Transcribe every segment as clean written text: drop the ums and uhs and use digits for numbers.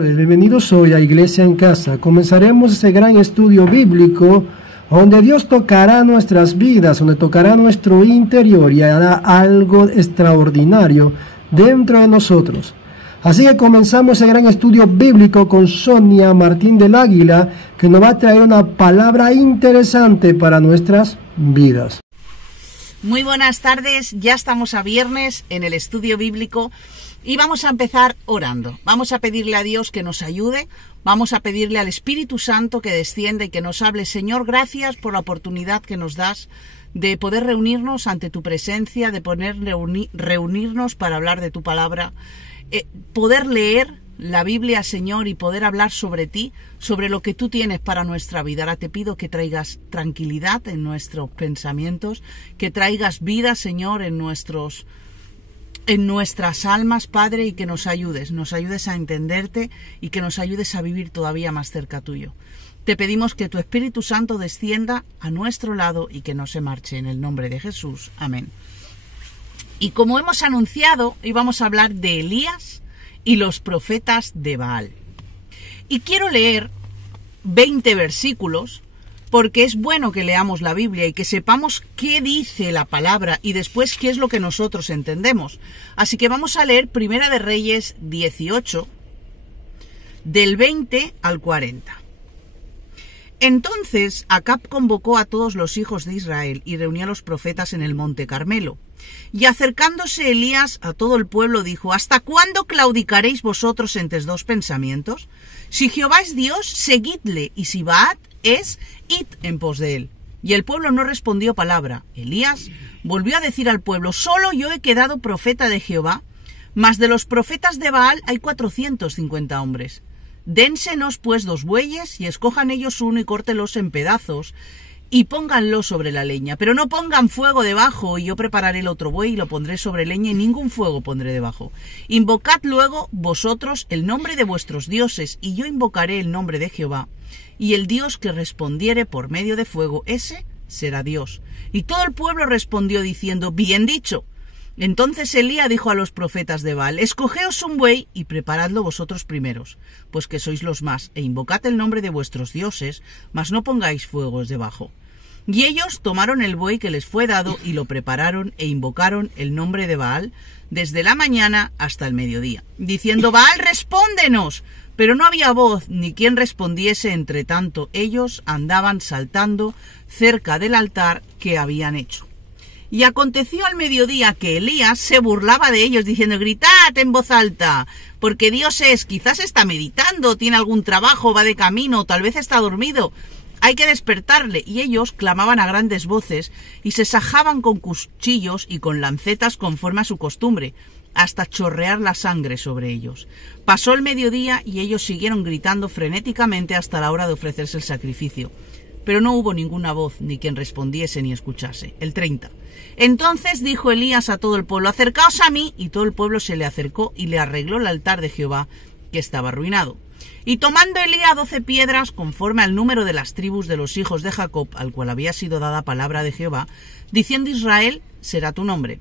Bienvenidos hoy a Iglesia en Casa. Comenzaremos ese gran estudio bíblico donde Dios tocará nuestras vidas, donde tocará nuestro interior y hará algo extraordinario dentro de nosotros. Así que comenzamos ese gran estudio bíblico con Sonia Martín del Águila, que nos va a traer una palabra interesante para nuestras vidas. Muy buenas tardes, ya estamos a viernes en el estudio bíblico y vamos a empezar orando. Vamos a pedirle a Dios que nos ayude, vamos a pedirle al Espíritu Santo que descienda y que nos hable. Señor, gracias por la oportunidad que nos das de poder reunirnos ante tu presencia, de poder reunirnos para hablar de tu palabra, poder leer la Biblia, Señor, y poder hablar sobre ti, sobre lo que tú tienes para nuestra vida. Ahora te pido que traigas tranquilidad en nuestros pensamientos, que traigas vida, Señor, en nuestras almas, Padre, y que nos ayudes a entenderte y que nos ayudes a vivir todavía más cerca tuyo. Te pedimos que tu Espíritu Santo descienda a nuestro lado y que no se marche, en el nombre de Jesús. Amén. Y como hemos anunciado, hoy vamos a hablar de Elías y los profetas de Baal. Y quiero leer 20 versículos, porque es bueno que leamos la Biblia y que sepamos qué dice la palabra y después qué es lo que nosotros entendemos. Así que vamos a leer Primera de Reyes 18, del 20 al 40. Entonces Acab convocó a todos los hijos de Israel y reunió a los profetas en el monte Carmelo. Y acercándose Elías a todo el pueblo dijo: ¿Hasta cuándo claudicaréis vosotros entre dos pensamientos? Si Jehová es Dios, seguidle, y si Baal es, id en pos de él. Y el pueblo no respondió palabra. Elías volvió a decir al pueblo: solo yo he quedado profeta de Jehová, mas de los profetas de Baal hay 450 hombres. Dénsenos pues 2 bueyes, y escojan ellos uno y córtelos en pedazos, y pónganlo sobre la leña. Pero no pongan fuego debajo, y yo prepararé el otro buey y lo pondré sobre leña, y ningún fuego pondré debajo. Invocad luego vosotros el nombre de vuestros dioses, y yo invocaré el nombre de Jehová. Y el Dios que respondiere por medio de fuego, ese será Dios. Y todo el pueblo respondió diciendo: bien dicho. Entonces Elías dijo a los profetas de Baal: escogeos un buey y preparadlo vosotros primeros, pues que sois los más, e invocad el nombre de vuestros dioses, mas no pongáis fuegos debajo. Y ellos tomaron el buey que les fue dado y lo prepararon e invocaron el nombre de Baal desde la mañana hasta el mediodía, diciendo: Baal, respóndenos. Pero no había voz ni quien respondiese, entre tanto ellos andaban saltando cerca del altar que habían hecho. Y aconteció al mediodía que Elías se burlaba de ellos diciendo: gritad en voz alta, porque Dios quizás está meditando, tiene algún trabajo, va de camino, tal vez está dormido. Hay que despertarle. Y ellos clamaban a grandes voces y se sajaban con cuchillos y con lancetas conforme a su costumbre, hasta chorrear la sangre sobre ellos. Pasó el mediodía y ellos siguieron gritando frenéticamente hasta la hora de ofrecerse el sacrificio. Pero no hubo ninguna voz, ni quien respondiese ni escuchase. El 30. Entonces dijo Elías a todo el pueblo: acercaos a mí. Y todo el pueblo se le acercó y le arregló el altar de Jehová, que estaba arruinado. Y tomando Elías 12 piedras, conforme al número de las tribus de los hijos de Jacob, al cual había sido dada palabra de Jehová, diciendo: Israel será tu nombre.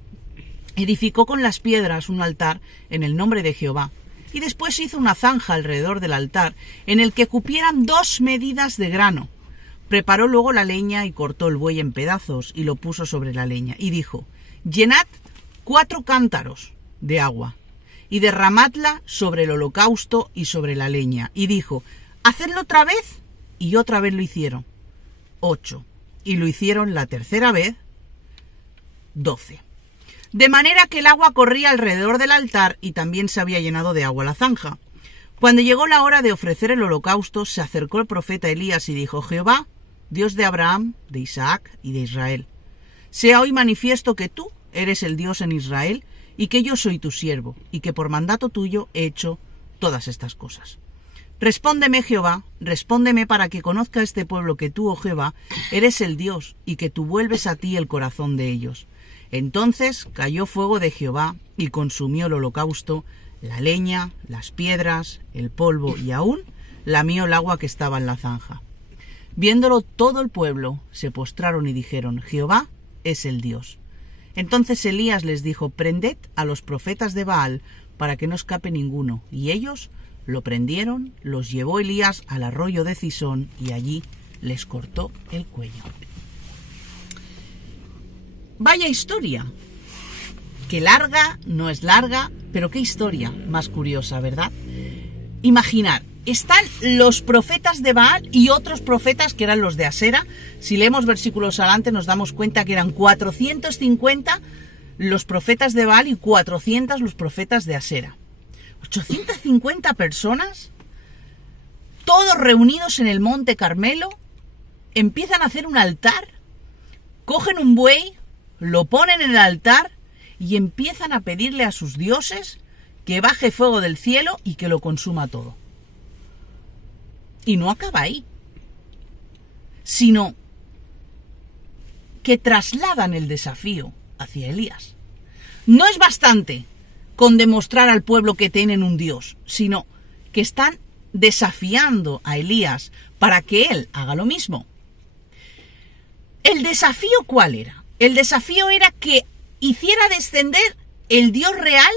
Edificó con las piedras un altar en el nombre de Jehová. Y después hizo una zanja alrededor del altar, en el que cupieran 2 medidas de grano. Preparó luego la leña y cortó el buey en pedazos y lo puso sobre la leña. Y dijo: llenad 4 cántaros de agua y derramadla sobre el holocausto y sobre la leña. Y dijo: hacedlo otra vez. Y otra vez lo hicieron. 8. Y lo hicieron la tercera vez. 12. De manera que el agua corría alrededor del altar y también se había llenado de agua la zanja. Cuando llegó la hora de ofrecer el holocausto, se acercó el profeta Elías y dijo: Jehová, Dios de Abraham, de Isaac y de Israel, sea hoy manifiesto que tú eres el Dios en Israel y que yo soy tu siervo y que por mandato tuyo he hecho todas estas cosas. Respóndeme, Jehová, respóndeme para que conozca este pueblo que tú, oh Jehová, eres el Dios y que tú vuelves a ti el corazón de ellos. Entonces cayó fuego de Jehová y consumió el holocausto, la leña, las piedras, el polvo y aún lamió el agua que estaba en la zanja. Viéndolo todo el pueblo, se postraron y dijeron: Jehová es el Dios. Entonces Elías les dijo: prended a los profetas de Baal para que no escape ninguno. Y ellos lo prendieron, los llevó Elías al arroyo de Cisón y allí les cortó el cuello. Vaya historia. Que larga, no es larga, pero qué historia más curiosa, ¿verdad? Imaginar, están los profetas de Baal y otros profetas que eran los de Asera. Si leemos versículos adelante nos damos cuenta que eran 450 los profetas de Baal y 400 los profetas de Asera. 850 personas, todos reunidos en el monte Carmelo, empiezan a hacer un altar, cogen un buey, lo ponen en el altar y empiezan a pedirle a sus dioses que baje fuego del cielo y que lo consuma todo. Y no acaba ahí, sino que trasladan el desafío hacia Elías. No es bastante con demostrar al pueblo que tienen un Dios, sino que están desafiando a Elías para que él haga lo mismo. ¿El desafío cuál era? El desafío era que hiciera descender el Dios real,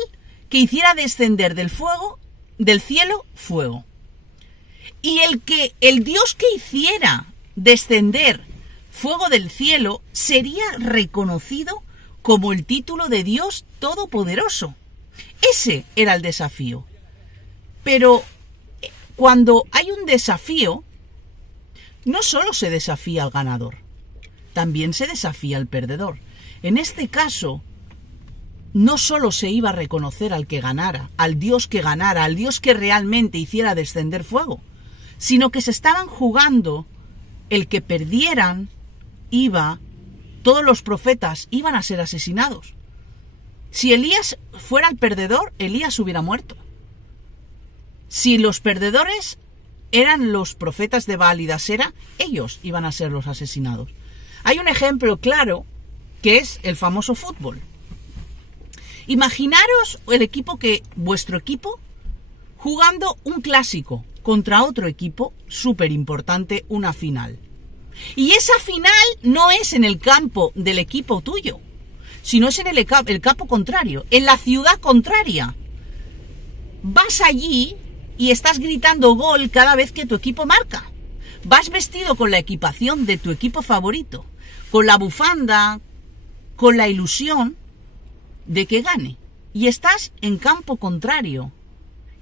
que hiciera descender del cielo fuego. Y el Dios que hiciera descender fuego del cielo sería reconocido como el título de Dios Todopoderoso. Ese era el desafío. Pero cuando hay un desafío, no solo se desafía al ganador, también se desafía al perdedor. En este caso, no solo se iba a reconocer al que ganara, al Dios que realmente hiciera descender fuego, sino que se estaban jugando el que perdieran, todos los profetas iban a ser asesinados. Si Elías fuera el perdedor, Elías hubiera muerto. Si los perdedores eran los profetas de Baal y de Asera, ellos iban a ser los asesinados. Hay un ejemplo claro que es el famoso fútbol. Imaginaros vuestro equipo jugando un clásico contra otro equipo súper importante, una final. Y esa final no es en el campo del equipo tuyo, sino es en el campo contrario, en la ciudad contraria. Vas allí y estás gritando gol cada vez que tu equipo marca. Vas vestido con la equipación de tu equipo favorito, con la bufanda, con la ilusión de que gane. Y estás en campo contrario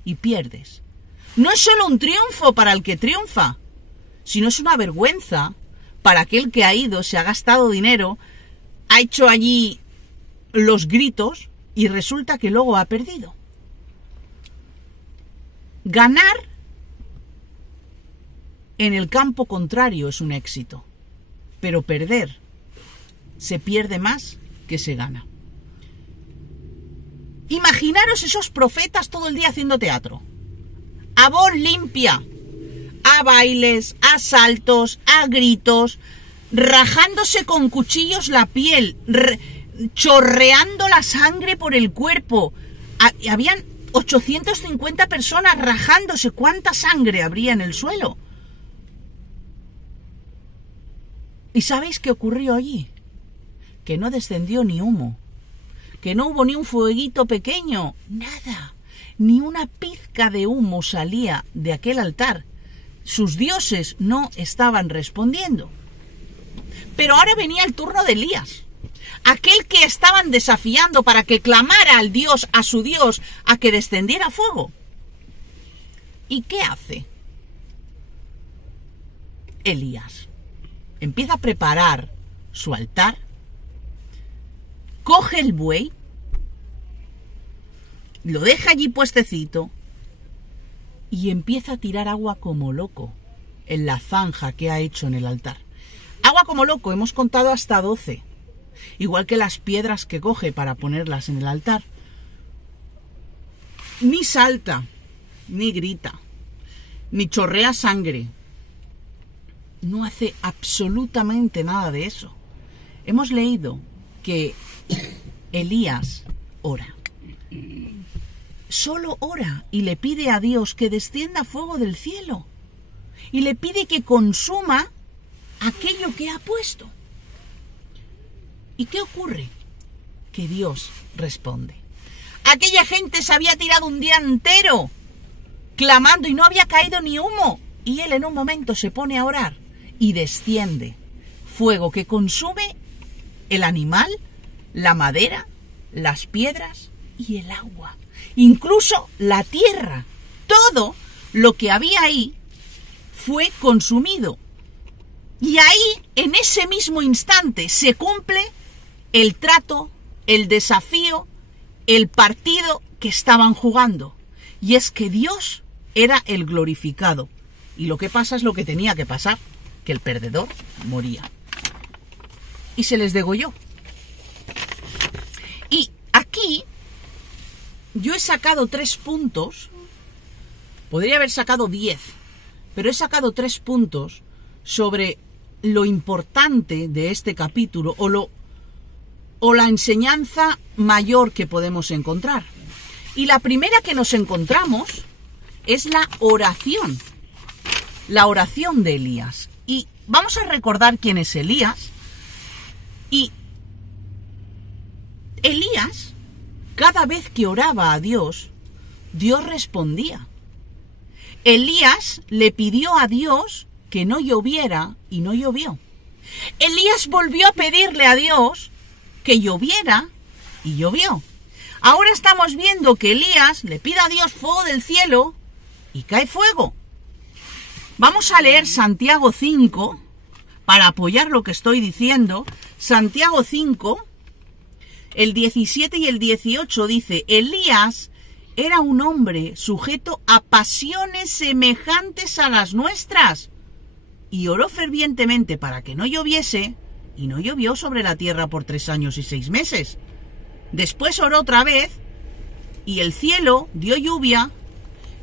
y pierdes. No es solo un triunfo para el que triunfa, sino es una vergüenza para aquel que ha ido, se ha gastado dinero, ha hecho allí los gritos y resulta que luego ha perdido. Ganar en el campo contrario es un éxito, pero perder se pierde más que se gana. Imaginaros esos profetas todo el día haciendo teatro, a voz limpia, a bailes, a saltos, a gritos, rajándose con cuchillos la piel, chorreando la sangre por el cuerpo. Habían 850 personas rajándose. ¿Cuánta sangre habría en el suelo? ¿Y sabéis qué ocurrió allí? Que no descendió ni humo, que no hubo ni un fueguito pequeño, nada, ni una pizca de humo salía de aquel altar. Sus dioses no estaban respondiendo. Pero ahora venía el turno de Elías, aquel que estaban desafiando para que clamara al Dios, a su Dios, a que descendiera fuego. ¿Y qué hace Elías? Empieza a preparar su altar, coge el buey, lo deja allí puestecito y empieza a tirar agua como loco en la zanja que ha hecho en el altar. Agua como loco, hemos contado hasta 12, igual que las piedras que coge para ponerlas en el altar. Ni salta, ni grita, ni chorrea sangre. No hace absolutamente nada de eso. Hemos leído que Elías ora. Solo ora y le pide a Dios que descienda fuego del cielo. Y le pide que consuma aquello que ha puesto. ¿Y qué ocurre? Que Dios responde. Aquella gente se había tirado un día entero clamando y no había caído ni humo. Y él en un momento se pone a orar y desciende fuego que consume el animal, la madera, las piedras y el agua. Incluso la tierra. Todo lo que había ahí fue consumido. Y ahí, en ese mismo instante, se cumple el trato, el desafío, el partido que estaban jugando. Y es que Dios era el glorificado. Y lo que pasa es lo que tenía que pasar, que el perdedor moría. Y se les degolló. Y aquí yo he sacado 3 puntos, podría haber sacado 10, pero he sacado 3 puntos sobre lo importante de este capítulo o la enseñanza mayor que podemos encontrar. Y la primera que nos encontramos es la oración de Elías. Y vamos a recordar quién es Elías. Y Elías, cada vez que oraba a Dios, Dios respondía. Elías le pidió a Dios que no lloviera y no llovió. Elías volvió a pedirle a Dios que lloviera y llovió. Ahora estamos viendo que Elías le pide a Dios fuego del cielo y cae fuego. Vamos a leer Santiago 5 para apoyar lo que estoy diciendo. Santiago 5, el 17 y el 18 dice: Elías era un hombre sujeto a pasiones semejantes a las nuestras, y oró fervientemente para que no lloviese, y no llovió sobre la tierra por 3 años y 6 meses. Después oró otra vez, y el cielo dio lluvia,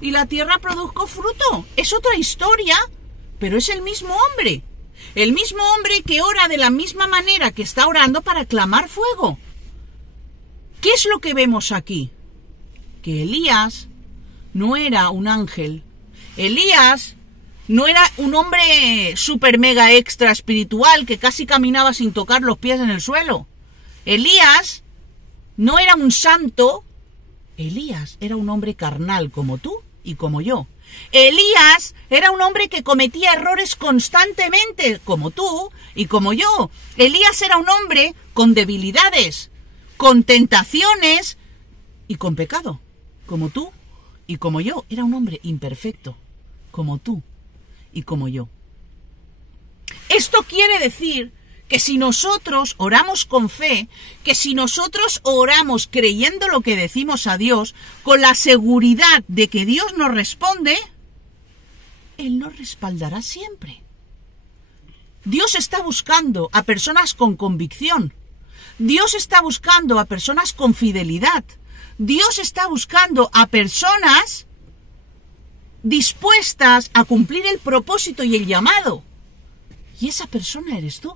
y la tierra produjo fruto. Es otra historia, pero es el mismo hombre. El mismo hombre que ora de la misma manera que está orando para clamar fuego. ¿Qué es lo que vemos aquí? Que Elías no era un ángel. Elías no era un hombre super mega extra espiritual que casi caminaba sin tocar los pies en el suelo. Elías no era un santo. Elías era un hombre carnal como tú y como yo. Elías era un hombre que cometía errores constantemente, como tú y como yo. Elías era un hombre con debilidades, con tentaciones y con pecado, como tú y como yo. Era un hombre imperfecto, como tú y como yo. Esto quiere decir que si nosotros oramos con fe, que si nosotros oramos creyendo lo que decimos a Dios, con la seguridad de que Dios nos responde, Él nos respaldará siempre. Dios está buscando a personas con convicción. Dios está buscando a personas con fidelidad. Dios está buscando a personas dispuestas a cumplir el propósito y el llamado. Y esa persona eres tú.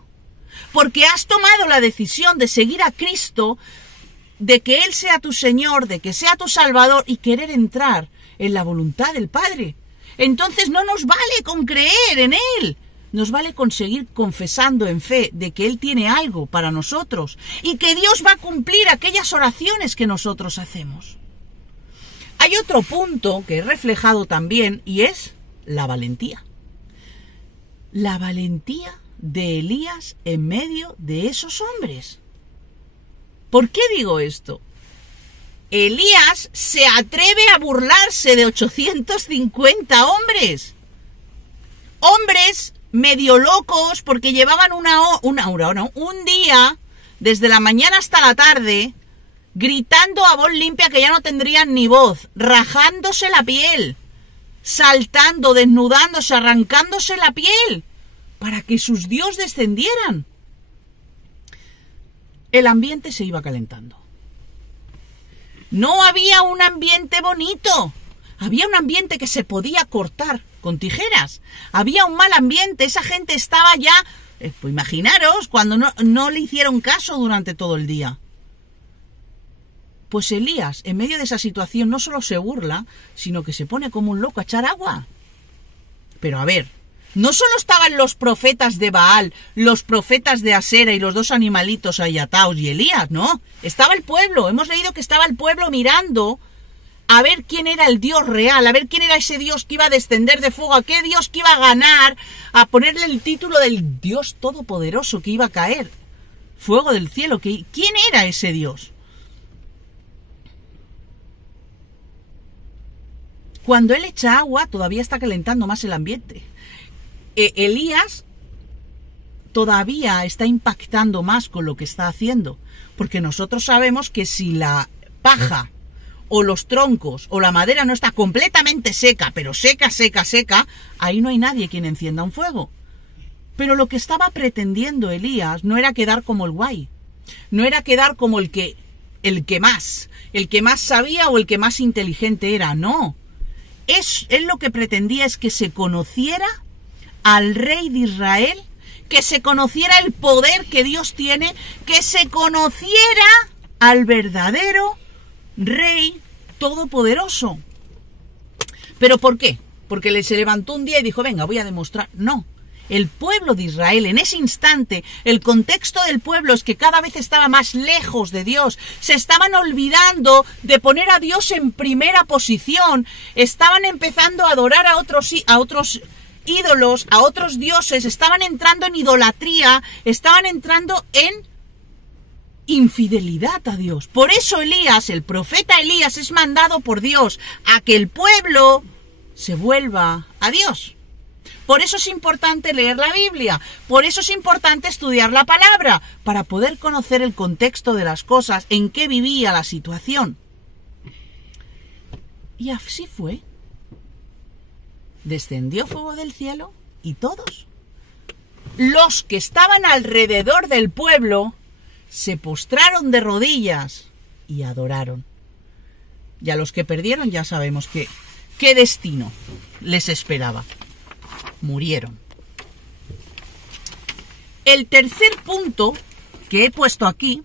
Porque has tomado la decisión de seguir a Cristo, de que Él sea tu Señor, de que sea tu Salvador y querer entrar en la voluntad del Padre. Entonces no nos vale con creer en Él. Nos vale con seguir confesando en fe de que Él tiene algo para nosotros y que Dios va a cumplir aquellas oraciones que nosotros hacemos. Hay otro punto que he reflejado también y es la valentía. La valentía de Elías en medio de esos hombres. ¿Por qué digo esto? Elías se atreve a burlarse de 850 hombres. Hombres medio locos porque llevaban un día, desde la mañana hasta la tarde, gritando a voz limpia que ya no tendrían ni voz, rajándose la piel, saltando, desnudándose, arrancándose la piel, para que sus dioses descendieran. El ambiente se iba calentando. No había un ambiente bonito. Había un ambiente que se podía cortar con tijeras. Había un mal ambiente. Esa gente estaba ya... pues imaginaros cuando no le hicieron caso durante todo el día. Pues Elías, en medio de esa situación, no solo se burla, sino que se pone como un loco a echar agua. Pero a ver, no solo estaban los profetas de Baal, los profetas de Asera y los dos animalitos ahí atados y Elías, no. Estaba el pueblo. Hemos leído que estaba el pueblo mirando a ver quién era el Dios real, a ver quién era ese Dios que iba a descender de fuego, a qué Dios que iba a ganar, a ponerle el título del Dios todopoderoso que iba a caer, fuego del cielo. ¿Quién era ese Dios? Cuando él echa agua, todavía está calentando más el ambiente. Elías todavía está impactando más con lo que está haciendo, porque nosotros sabemos que si la paja o los troncos o la madera no está completamente seca, pero seca, ahí no hay nadie quien encienda un fuego. Pero lo que estaba pretendiendo Elías no era quedar como el guay, no era quedar como el que más sabía o el que más inteligente era, no. Él lo que pretendía es que se conociera al rey de Israel, que se conociera el poder que Dios tiene, que se conociera al verdadero Rey todopoderoso. ¿Pero por qué? Porque se levantó un día y dijo, venga, voy a demostrar. No, el pueblo de Israel, en ese instante, el contexto del pueblo es que cada vez estaba más lejos de Dios. Se estaban olvidando de poner a Dios en primera posición. Estaban empezando a adorar a otros ídolos, a otros dioses. Estaban entrando en idolatría. Estaban entrando en infidelidad a Dios. Por eso Elías, el profeta Elías, es mandado por Dios a que el pueblo se vuelva a Dios. Por eso es importante leer la Biblia, por eso es importante estudiar la palabra, para poder conocer el contexto de las cosas, en qué vivía la situación. Y así fue. Descendió fuego del cielo y todos los que estaban alrededor del pueblo se postraron de rodillas y adoraron. Y a los que perdieron ya sabemos qué destino les esperaba. Murieron. El tercer punto que he puesto aquí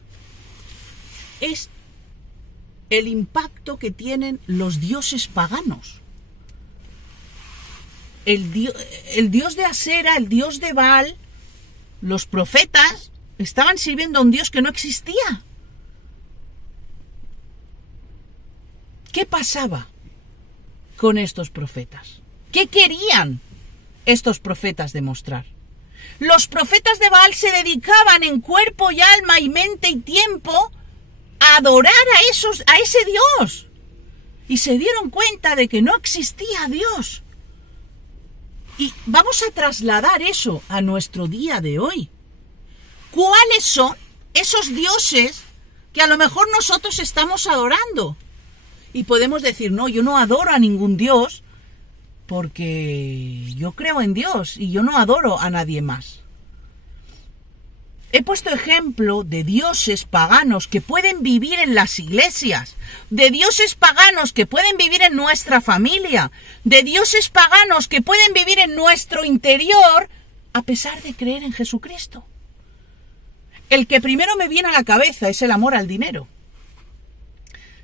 es el impacto que tienen los dioses paganos. El dios de Asera, el dios de Baal, los profetas estaban sirviendo a un Dios que no existía. ¿Qué pasaba con estos profetas? ¿Qué querían estos profetas demostrar? Los profetas de Baal se dedicaban en cuerpo y alma y mente y tiempo a adorar a ese Dios. Y se dieron cuenta de que no existía Dios. Y vamos a trasladar eso a nuestro día de hoy. ¿cuáles son esos dioses que a lo mejor nosotros estamos adorando? Y podemos decir, no, yo no adoro a ningún dios porque yo creo en Dios y yo no adoro a nadie más. He puesto ejemplo de dioses paganos que pueden vivir en las iglesias, de dioses paganos que pueden vivir en nuestra familia, de dioses paganos que pueden vivir en nuestro interior a pesar de creer en Jesucristo. El que primero me viene a la cabeza es el amor al dinero.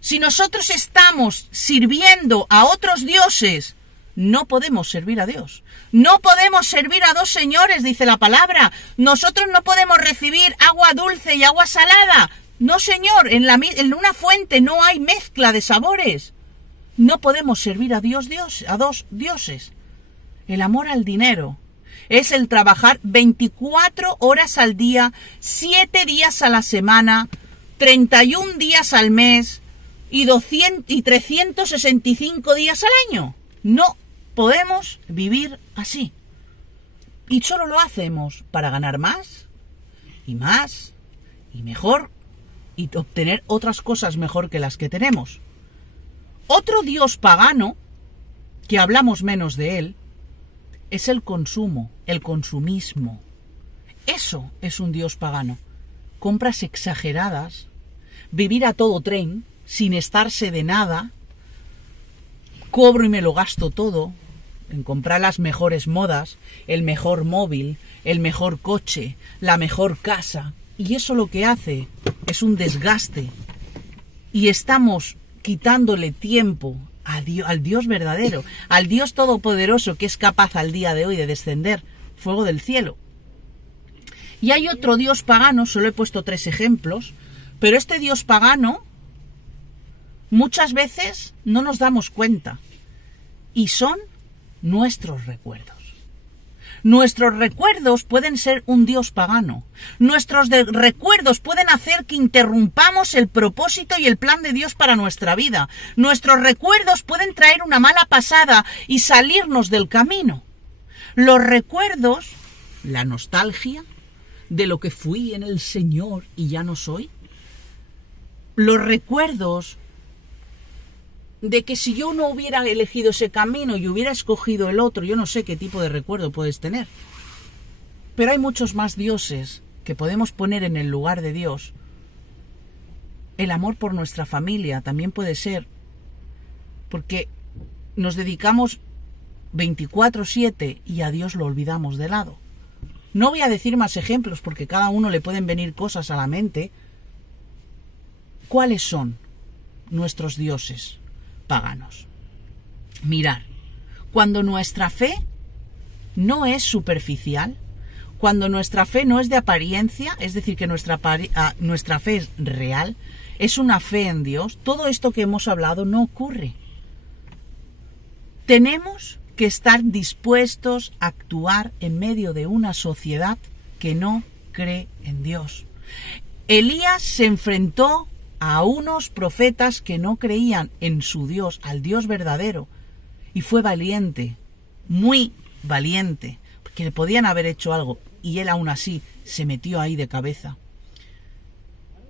Si nosotros estamos sirviendo a otros dioses, no podemos servir a Dios. No podemos servir a dos señores, dice la palabra. Nosotros no podemos recibir agua dulce y agua salada. No, señor, en una fuente no hay mezcla de sabores. No podemos servir a a dos dioses. El amor al dinero es el trabajar 24 horas al día, 7 días a la semana, 31 días al mes y 365 días al año. No podemos vivir así. Y solo lo hacemos para ganar más y mejor y obtener otras cosas mejor que las que tenemos. Otro dios pagano, que hablamos menos de él, es el consumo, el consumismo. Eso es un dios pagano. Compras exageradas, vivir a todo tren, sin estarse de nada, cobro y me lo gasto todo en comprar las mejores modas, el mejor móvil, el mejor coche, la mejor casa. Y eso lo que hace es un desgaste. Y estamos quitándole tiempo al Dios verdadero, al Dios todopoderoso que es capaz al día de hoy de descender fuego del cielo. Y hay otro dios pagano, solo he puesto 3 ejemplos, pero este dios pagano muchas veces no nos damos cuenta. Y son nuestros recuerdos. Nuestros recuerdos pueden ser un dios pagano. Nuestros recuerdos pueden hacer que interrumpamos el propósito y el plan de Dios para nuestra vida. Nuestros recuerdos pueden traer una mala pasada y salirnos del camino. Los recuerdos, la nostalgia de lo que fui en el Señor y ya no soy. Los recuerdos de que si yo no hubiera elegido ese camino y hubiera escogido el otro, yo no sé qué tipo de recuerdo puedes tener. Pero hay muchos más dioses que podemos poner en el lugar de Dios. El amor por nuestra familia también puede ser, porque nos dedicamos 24/7 y a Dios lo olvidamos de lado. No voy a decir más ejemplos porque cada uno le pueden venir cosas a la mente. ¿Cuáles son nuestros dioses paganos? Mirar, cuando nuestra fe no es superficial, cuando nuestra fe no es de apariencia, es decir, que nuestra fe es real, es una fe en Dios, todo esto que hemos hablado no ocurre. Tenemos que estar dispuestos a actuar en medio de una sociedad que no cree en Dios. Elías se enfrentó a unos profetas que no creían en su Dios, al Dios verdadero, y fue valiente, muy valiente, porque le podían haber hecho algo, y él aún así se metió ahí de cabeza.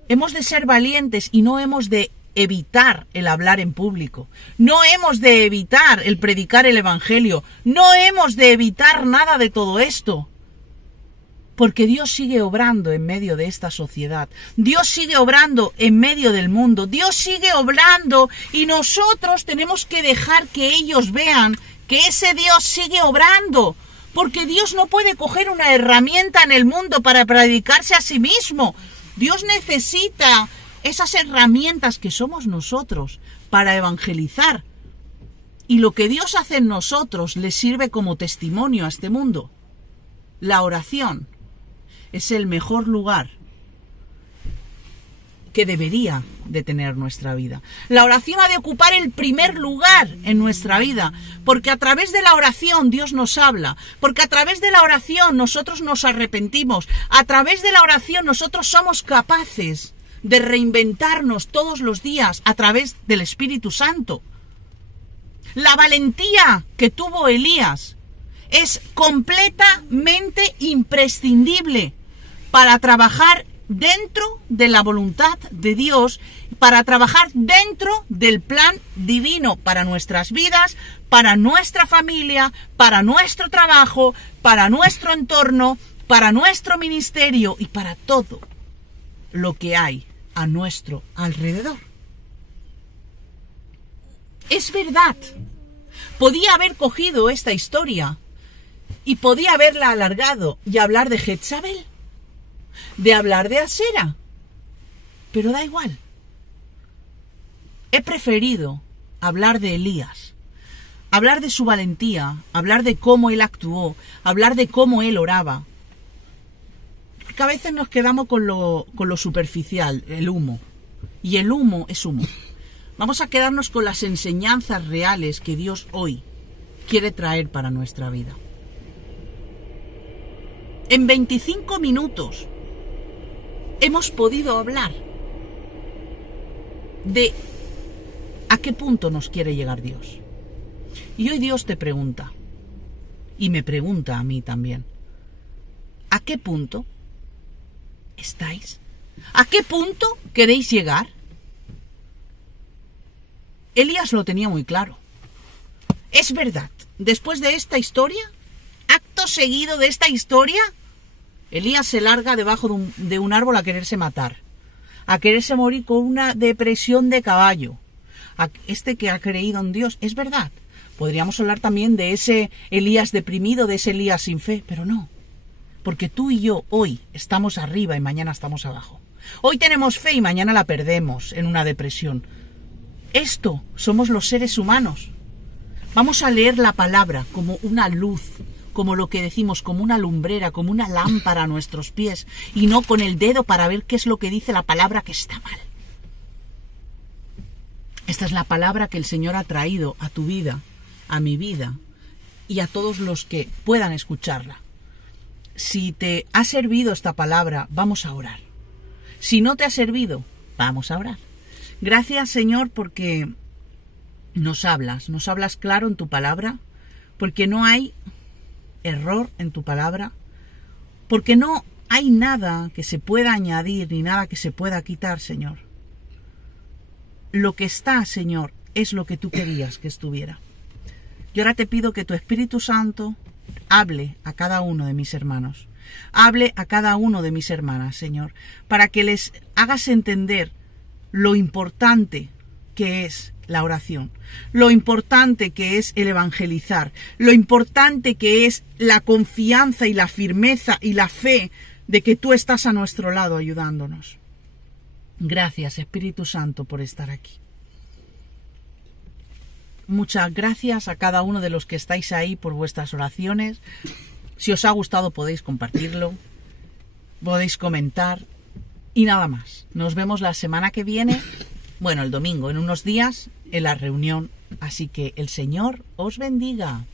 Hemos de ser valientes y no hemos de evitar el hablar en público, no hemos de evitar el predicar el evangelio, no hemos de evitar nada de todo esto. Porque Dios sigue obrando en medio de esta sociedad. Dios sigue obrando en medio del mundo. Dios sigue obrando y nosotros tenemos que dejar que ellos vean que ese Dios sigue obrando. Porque Dios no puede coger una herramienta en el mundo para predicarse a sí mismo. Dios necesita esas herramientas que somos nosotros para evangelizar. Y lo que Dios hace en nosotros le sirve como testimonio a este mundo. La oración es el mejor lugar que debería de tener nuestra vida. La oración ha de ocupar el primer lugar en nuestra vida, porque a través de la oración Dios nos habla, porque a través de la oración nosotros nos arrepentimos, a través de la oración nosotros somos capaces de reinventarnos todos los días a través del Espíritu Santo. La valentía que tuvo Elías es completamente imprescindible para trabajar dentro de la voluntad de Dios, para trabajar dentro del plan divino para nuestras vidas, para nuestra familia, para nuestro trabajo, para nuestro entorno, para nuestro ministerio y para todo lo que hay a nuestro alrededor. Es verdad, podía haber cogido esta historia y podía haberla alargado y hablar de Jezabel, de hablar de Asera, pero da igual. He preferido hablar de Elías, hablar de su valentía, hablar de cómo él actuó, hablar de cómo él oraba. Porque a veces nos quedamos con lo superficial, el humo, y el humo es humo. Vamos a quedarnos con las enseñanzas reales que Dios hoy quiere traer para nuestra vida. En 25 minutos hemos podido hablar de a qué punto nos quiere llegar Dios. Y hoy Dios te pregunta, y me pregunta a mí también, ¿a qué punto estáis? ¿A qué punto queréis llegar? Elías lo tenía muy claro. Es verdad, después de esta historia, acto seguido de esta historia, Elías se larga debajo de un árbol a quererse matar, a quererse morir con una depresión de caballo. Este que ha creído en Dios, es verdad. Podríamos hablar también de ese Elías deprimido, de ese Elías sin fe, pero no. Porque tú y yo hoy estamos arriba y mañana estamos abajo. Hoy tenemos fe y mañana la perdemos en una depresión. Esto somos los seres humanos. Vamos a leer la palabra como una luz, como lo que decimos, como una lumbrera, como una lámpara a nuestros pies, y no con el dedo para ver qué es lo que dice la palabra que está mal. Esta es la palabra que el Señor ha traído a tu vida, a mi vida, y a todos los que puedan escucharla. Si te ha servido esta palabra, vamos a orar. Si no te ha servido, vamos a orar. Gracias, Señor, porque nos hablas claro en tu palabra, porque no hay error en tu palabra, porque no hay nada que se pueda añadir ni nada que se pueda quitar, Señor. Lo que está, Señor, es lo que tú querías que estuviera. Yo ahora te pido que tu Espíritu Santo hable a cada uno de mis hermanos, hable a cada uno de mis hermanas, Señor, para que les hagas entender lo importante que es la oración, lo importante que es el evangelizar, lo importante que es la confianza y la firmeza y la fe de que tú estás a nuestro lado ayudándonos. Gracias, Espíritu Santo, por estar aquí. Muchas gracias a cada uno de los que estáis ahí por vuestras oraciones. Si os ha gustado podéis compartirlo, podéis comentar y nada más. Nos vemos la semana que viene, bueno, el domingo, en unos días, en la reunión. Así que el Señor os bendiga.